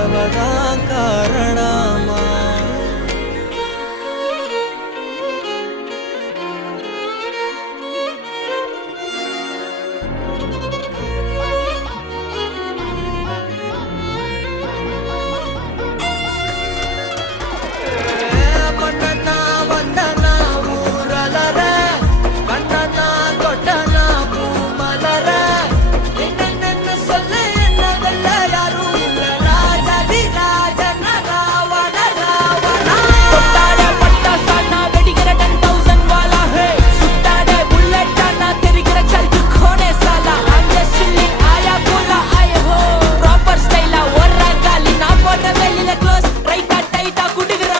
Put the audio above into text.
i'm ramadan